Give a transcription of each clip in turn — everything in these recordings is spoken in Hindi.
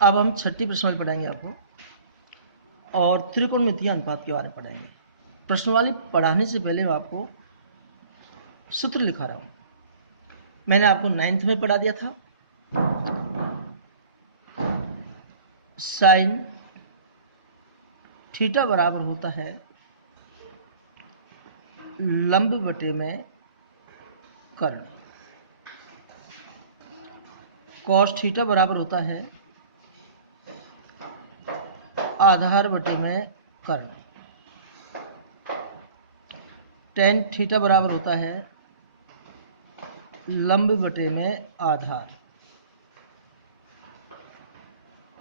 अब हम छठी प्रश्नावली पढ़ाएंगे आपको और त्रिकोणमितीय अनुपात के बारे में पढ़ाएंगे। प्रश्नावली पढ़ाने से पहले मैं आपको सूत्र लिखा रहा हूं। मैंने आपको 9th में पढ़ा दिया था। साइन थीटा बराबर होता है लंब बटे में कर्ण। कॉस थीटा बराबर होता है आधार बटे में कर्ण। टेन थीटा बराबर होता है लंब बटे में आधार।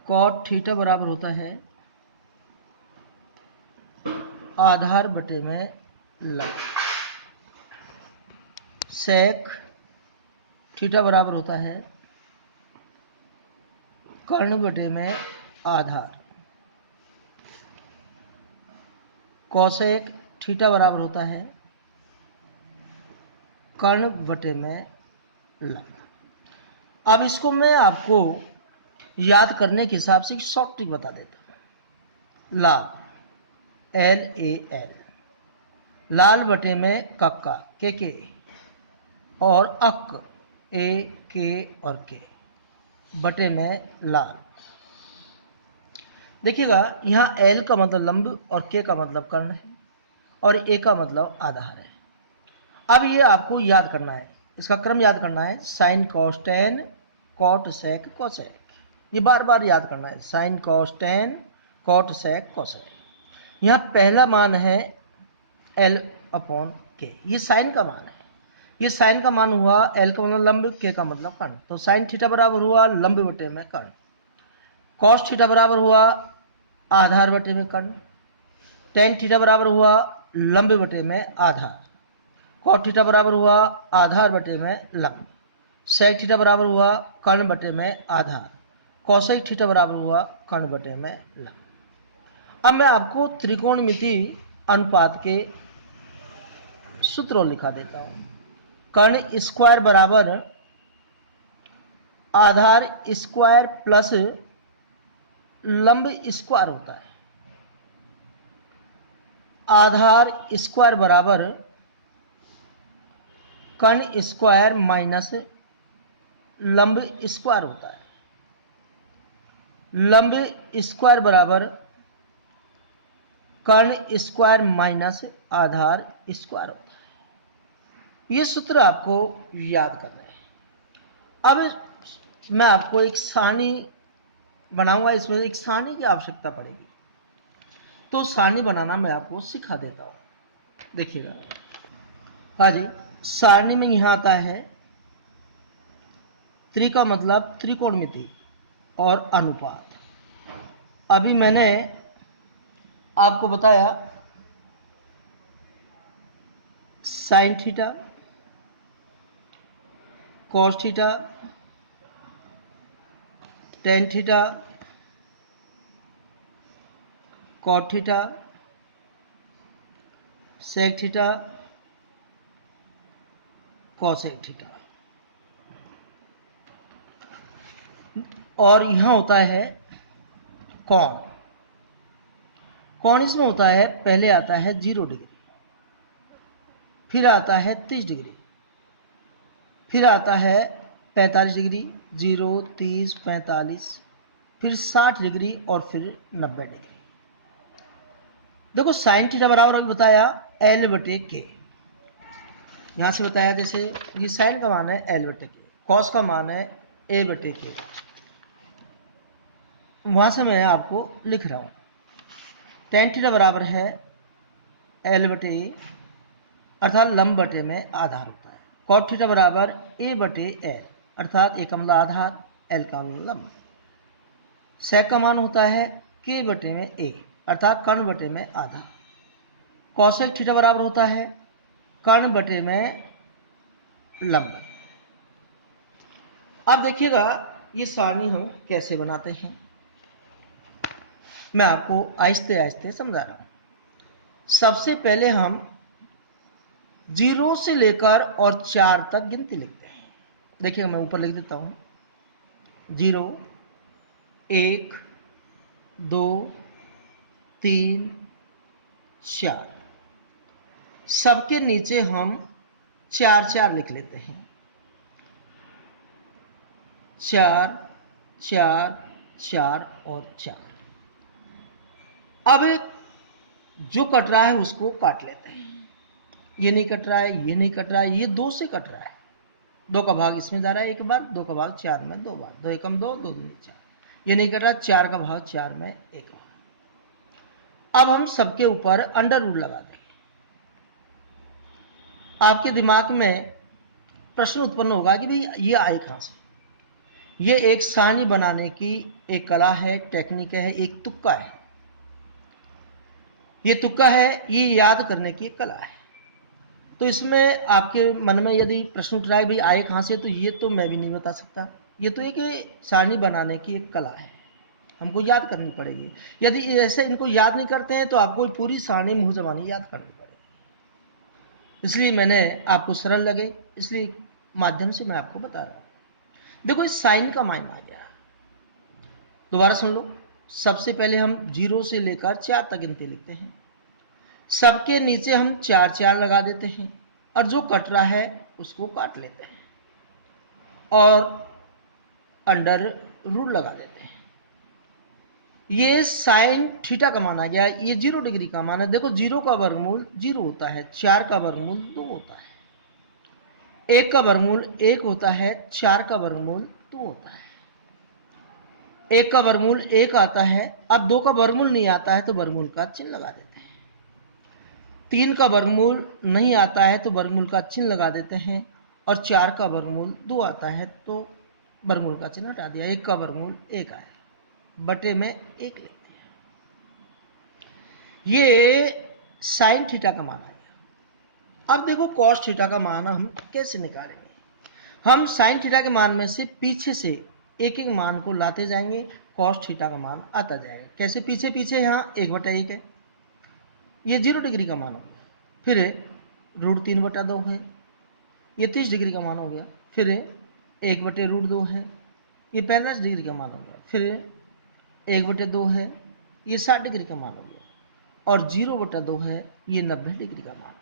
कॉट थीटा बराबर होता है आधार बटे में लंब। सेक थीटा बराबर होता है कर्ण बटे में आधार। कौसेक थीटा बराबर होता है कर्ण बटे में लंब। अब इसको मैं आपको याद करने के हिसाब से एक शॉर्ट ट्रिक बता देता हूं। लाल LAL, लाल बटे में कक्का के और अक AK और K बटे में लाल। देखिएगा यहां L का मतलब लंब और K का मतलब कर्ण है और A का मतलब आधार है। अब ये आपको याद करना है, इसका क्रम याद करना है। Sine cos tan cot sec cosec, ये बार बार याद करना है। Sine cos tan cot sec cosec. यहां पहला मान है L/K, ये साइन का मान है। ये साइन का मान हुआ, L का मतलब लंब, K का मतलब कर्ण। तो साइन थीटा बराबर हुआ लंब बटे में कर्ण। कॉस थीटा बराबर हुआ आधार बटे में कर्ण। टेन थीटा बराबर हुआ लंब बटे में आधार। कॉट थीटा बराबर हुआ आधार बटे में लंब। सेक थीटा बराबर हुआ कर्ण बटे में आधार। कौशिक थीटा बराबर हुआ कर्ण बटे में लंब। अब मैं आपको त्रिकोणमिति अनुपात के सूत्र लिखा देता हूं। कर्ण स्क्वायर बराबर आधार स्क्वायर प्लस लंब स्क्वायर होता है। आधार स्क्वायर बराबर कर्ण स्क्वायर माइनस लंब स्क्वायर होता है। लंब स्क्वायर बराबर कर्ण स्क्वायर माइनस आधार स्क्वायर होता है। ये सूत्र आपको याद करना है। अब मैं आपको एक सारणी बनाऊंगा, इसमें एक सारणी की आवश्यकता पड़ेगी, तो सारणी बनाना मैं आपको सिखा देता हूं। देखिएगा, हाँ जी, सारणी में यहां आता है त्रि का मतलब त्रिकोणमिति और अनुपात। अभी मैंने आपको बताया sine theta cos theta tan theta cot theta sec theta cosec theta, और यहां होता है कौन। कौन इसमें होता है, पहले आता है 0 डिग्री, फिर आता है 30 डिग्री, फिर आता है 45 डिग्री, 0 30 45, फिर 60 डिग्री और फिर 90 डिग्री। देखो साइन थीटा बराबर अभी बताया L/K, यहां से बताया जैसे ये साइन का मान है L/K, कॉस का मान है A/K। वहां से मैं आपको लिख रहा हूं टेन थीटा बराबर है L/E अर्थात लंब बटे में आधार होता है। कॉट थीटा बराबर A/L अर्थात A का मतलब आधार, L का मतलब लंब। सेक का मान होता है K बटे में A अर्थात कर्ण बटे में आधार। कौशिक थीटा बराबर होता है कर्ण बटे में लंब। अब देखिएगा ये सारणी हम कैसे बनाते हैं, मैं आपको आहिस्ते आहिस्ते समझा रहा हूं। सबसे पहले हम 0 से लेकर और 4 तक गिनती लिखते हैं। देखिएगा मैं ऊपर लिख देता हूं 0 1 2 3 4, सबके नीचे हम 4 4 लिख लेते हैं। 4 4 4 और 4। अब जो कट रहा है उसको काट लेते हैं। ये नहीं कट रहा है, ये नहीं कट रहा है, ये 2 से कट रहा है। 2 का भाग इसमें जा रहा है एक बार, 2 का भाग 4 में 2 बार, 2 एकम 2, 2 दूनी 4। ये नहीं कट रहा, 4 का भाग 4 में एक बार। अब हम सबके ऊपर अंडर रूट लगा देंगे। आपके दिमाग में प्रश्न उत्पन्न होगा कि भाई ये आए कहां से। ये एक सारणी बनाने की एक कला है, टेक्निक है, एक तुक्का है। ये तुक्का है, ये याद करने की एक कला है। तो इसमें आपके मन में यदि प्रश्न उठ रहा है भाई आए कहां से, तो ये तो मैं भी नहीं बता सकता। ये तो एक सारणी बनाने की एक कला है, हमको याद करनी पड़ेगी। यदि ऐसे इनको याद नहीं करते हैं तो आपको पूरी सारणी मुंह जबानी याद करनी पड़ेगी। इसलिए मैंने आपको सरल लगे इसलिए माध्यम से मैं आपको बता रहा हूं। देखो इस साइन का मायना आ गया, दोबारा सुन लो। सबसे पहले हम 0 से लेकर 4 तक गिनती लिखते हैं। सबके नीचे हम 4 4 लगा देते हैं और जो कट रहा है उसको काट लेते हैं और अंडर रूट लगा देते हैं। ये साइन थीटा का मान आ गया। ये 0 डिग्री का मान है। देखो 0 का वर्गमूल 0 होता है, 4 का वर्गमूल 2 होता है, 1 का वर्गमूल 1 होता है, 4 का वर्गमूल 2 होता है। 1 का वर्गमूल 1 आता है। अब 2 का वर्गमूल नहीं आता है तो वर्गमूल का चिन्ह लगा देते हैं। 3 का वर्गमूल नहीं आता है तो वर्गमूल का चिन्ह लगा देते हैं और 4 का वर्गमूल 2 आता है तो वर्गमूल का चिन्ह हटा दिया। 1 का वर्गमूल 1 आया, बटे में 1 लिखते हैं। ये साइन थीटा का मान आ गया। अब देखो कॉस थीटा का मान हम कैसे निकालेंगे। हम साइन थीटा के मान में से पीछे से एक एक मान को लाते जाएंगे, कॉस थीटा का मान आता जाएगा। कैसे पीछे पीछे, यहाँ 1/1 है, ये 0 डिग्री का मान हो गया। फिर √3/2 है, ये 30 डिग्री का मान हो गया। फिर 1/√2 है, ये 45 डिग्री का मान हो गया। फिर 1/2 है, ये 60 डिग्री का मान हो गया। और 0/2 है, ये 90 डिग्री का मान हो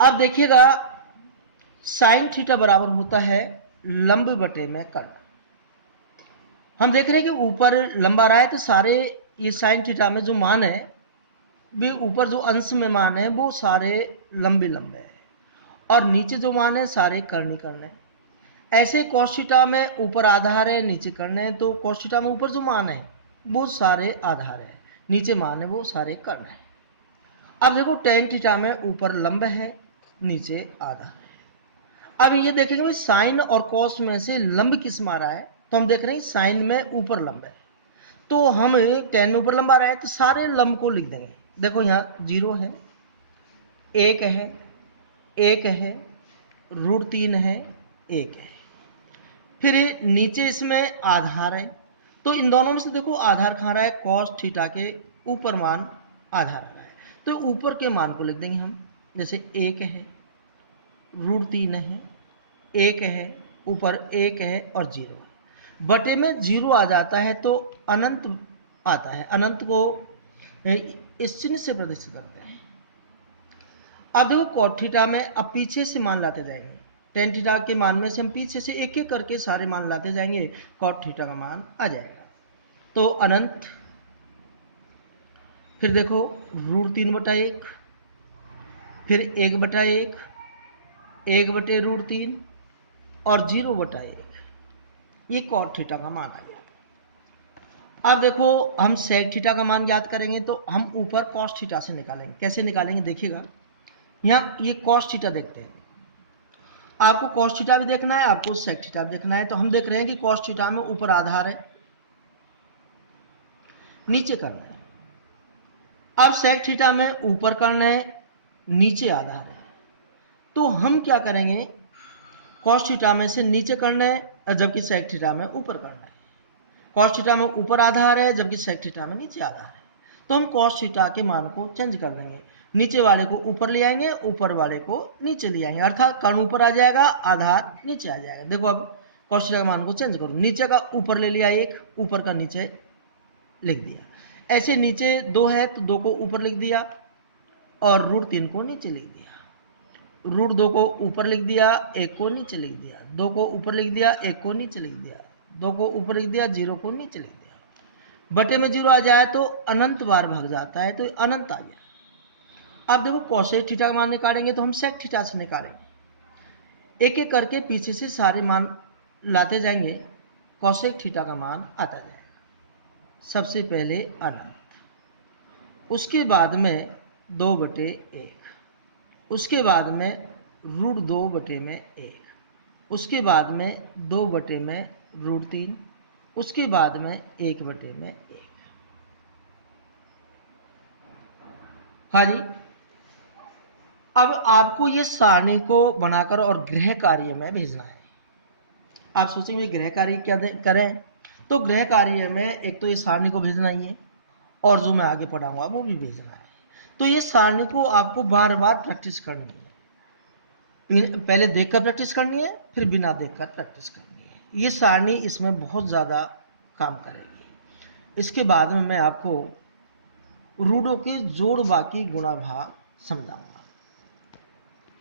गया। अब देखिएगा साइन थीटा बराबर होता है लंब बटे में कर्ण। हम देख रहे हैं कि ऊपर लंबा रहा है तो सारे ये साइन थीटा में जो मान है वे ऊपर जो अंश में मान है वो सारे लंबे लंबे है और नीचे जो मान है सारे कर्णी कर्ण है। ऐसे कॉस थीटा में ऊपर आधार है, नीचे कर्ण है, तो कॉस थीटा में ऊपर जो मान है वो सारे आधार है, नीचे मान है वो सारे कर्ण है। अब देखो टेन थीटा में ऊपर लंब है, नीचे आधार है। अब ये देखेंगे भाई साइन और कॉस में से लंब किस में आ रहा है, तो हम देख रहे हैं साइन में ऊपर लंब है तो हम टेन में ऊपर लंब आ रहा है तो सारे लंब को लिख देंगे। देखो यहाँ 0 है, 1 है, 1 है, √3 है, 1 है। फिर नीचे इसमें आधार है तो इन दोनों में से देखो आधार कहाँ रहा है, कॉस थीटा के ऊपर मान आधार आ रहा है तो ऊपर के मान को लिख देंगे हम। जैसे 1 है, √3 है, 1 है, ऊपर 1 है और 0 है। बटे में 0 आ जाता है तो अनंत आता है। अनंत को इस चिन्ह से प्रदर्शित करते हैं। अब देखो कॉट थीटा में अब पीछे से मान लाते जाएंगे। टेन थीटा के मान में से हम पीछे से एक एक करके सारे मान लाते जाएंगे, कॉट थीटा का मान आ जाएगा। तो अनंत, फिर देखो √3/1, फिर 1/1, 1/√3 और 0/1, ये कॉट थीटा का मान आ गया। अब देखो हम सेक थीटा का मान याद करेंगे तो हम ऊपर कॉस थीटा से निकालेंगे। कैसे निकालेंगे देखिएगा, यहाँ ये कॉस थीटा देखते हैं। आपको कॉस थीटा भी देखना है, आपको सेक थीटा भी देखना है। तो हम देख रहे हैं कि कॉस थीटा में ऊपर आधार है, नीचे करना है। अब सेक थीटा में ऊपर करना है, नीचे आधार है। तो हम क्या करेंगे, कॉस थीटा में से नीचे करना है जबकि सेक थीटा में ऊपर करना है। कॉस थीटा में ऊपर आधार है जबकि सेक थीटा में नीचे आधार है। तो हम कॉस थीटा के मान को चेंज कर देंगे, नीचे वाले को ऊपर ले आएंगे, ऊपर वाले को नीचे ले आएंगे, अर्थात कर्ण ऊपर आ जाएगा, आधार नीचे आ जाएगा। देखो अब cos थीटा का मान को चेंज करो, नीचे का ऊपर ले लिया, एक ऊपर का नीचे लिख दिया। ऐसे नीचे 2 है तो 2 को ऊपर लिख दिया और √3 को नीचे लिख दिया। √2 को ऊपर लिख दिया, 1 को नीचे लिख दिया, 2 को ऊपर लिख दिया, 1 को नीचे लिख दिया, 2 को ऊपर लिख दिया, 0 को नीचे लिख दिया। बटे में 0 आ जाए तो अनंत बार भाग जाता है, तो अनंत आ गया। अब देखो कोसेक थीटा का मान निकालेंगे तो हम सेक थीटा से निकालेंगे। एक एक करके पीछे से सारे मान लाते जाएंगे, कोसेक थीटा का मान आता जाएगा। सबसे पहले अनंत, उसके बाद में 2/1, उसके बाद में √2/1, उसके बाद में 2/√3, उसके बाद में 1/1। हाँ जी, अब आपको ये सारणी को बनाकर और गृह कार्य में भेजना है। आप सोचेंगे गृह कार्य क्या करें, तो गृह कार्य में एक तो ये सारणी को भेजना ही है और जो मैं आगे पढ़ाऊंगा वो भी भेजना है। तो ये सारणी को आपको बार बार प्रैक्टिस करनी है, पहले देखकर प्रैक्टिस करनी है, फिर बिना देखकर प्रैक्टिस करनी है। ये सारणी इसमें बहुत ज्यादा काम करेगी। इसके बाद में मैं आपको रूढ़ों के जोड़ बाकी गुणा भाग समझाऊंगा।